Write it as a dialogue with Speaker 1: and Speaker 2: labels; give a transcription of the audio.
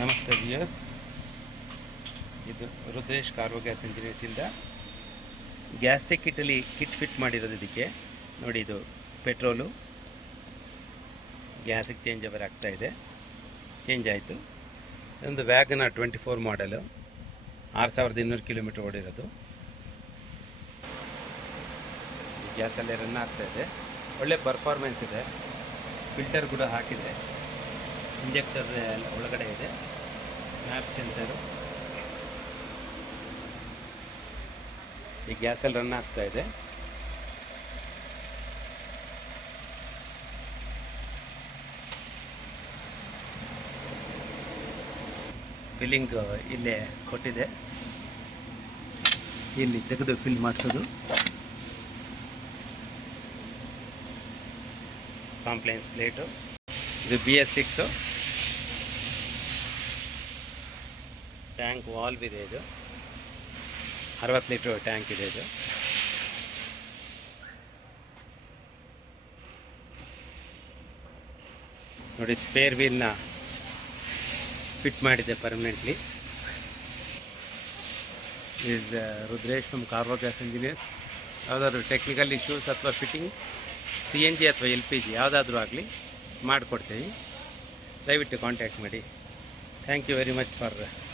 Speaker 1: ನಮಸ್ತೆ ವಿಯರ್ಸ್ ಇದು Rudresh Carbo gas ಇಂಜಿನಿಯರ್ಸಿಂದ ಗ್ಯಾಸ್ಟಿಕ್ ಕಿಟ್ಟಲ್ಲಿ ಕಿಟ್ ಫಿಟ್ ಮಾಡಿರೋದು ಇದಕ್ಕೆ. ನೋಡಿ ಇದು ಪೆಟ್ರೋಲು. ಗ್ಯಾಸಿಗೆ ಚೇಂಜ್ ಓವರ್ ಆಗ್ತಾ ಇದೆ. ಚೇಂಜ್ ಆಯಿತು. ಇದೊಂದು ವ್ಯಾಗನ ಟ್ವೆಂಟಿ ಫೋರ್ ಮಾಡಲು ಆರು ಸಾವಿರದ ಇನ್ನೂರು ಕಿಲೋಮೀಟ್ರ್ ಓಡಿರೋದು. ಗ್ಯಾಸಲ್ಲೇ ರನ್ ಆಗ್ತಾಯಿದೆ ಒಳ್ಳೆ ಪರ್ಫಾರ್ಮೆನ್ಸ್ ಇದೆ. ಫಿಲ್ಟರ್ ಕೂಡ ಹಾಕಿದೆ. ಇಂಜೆಕ್ಟರ್ ಒಳಗಡೆ ಇದೆ. Map sensor. ಈ ಗ್ಯಾಸಲ್ಲಿ ರನ್ ಆಗ್ತಾ ಇದೆ. ಫಿಲ್ಲಿಂಗ್ ಇಲ್ಲೇ ಕೊಟ್ಟಿದೆ. ಇಲ್ಲಿ ತೆಗೆದು ಫಿಲ್ ಮಾಡಿಸೋದು. Compliance plate. ಇದು B S six. Tank valve ಇದೆ ಇದು. ಅರವತ್ತು ಲೀಟ್ರ್ ಟ್ಯಾಂಕ್ ಇದೆ ಇದು. ನೋಡಿ ಸ್ಪೇರ್ ವೀಲ್ನ ಫಿಟ್ ಮಾಡಿದೆ ಪರ್ಮನೆಂಟ್ಲಿ ಈಸ್ ರುದ್ರೇಶ್ ನಮ್ಮ ಕಾರ್ಬೋ ಗ್ಯಾಸ್ ಇಂಜಿನಿಯರ್ಸ್ ಯಾವುದಾದ್ರು ಟೆಕ್ನಿಕಲ್ ಇಶ್ಯೂಸ್ ಅಥವಾ ಫಿಟ್ಟಿಂಗ್ ಸಿ ಎನ್ ಜಿ ಅಥವಾ ಎಲ್ ಪಿ ಜಿ ಯಾವುದಾದ್ರೂ ಆಗಲಿ ಮಾಡಿಕೊಡ್ತೀವಿ ದಯವಿಟ್ಟು ಕಾಂಟ್ಯಾಕ್ಟ್ ಮಾಡಿ. Thank you very much for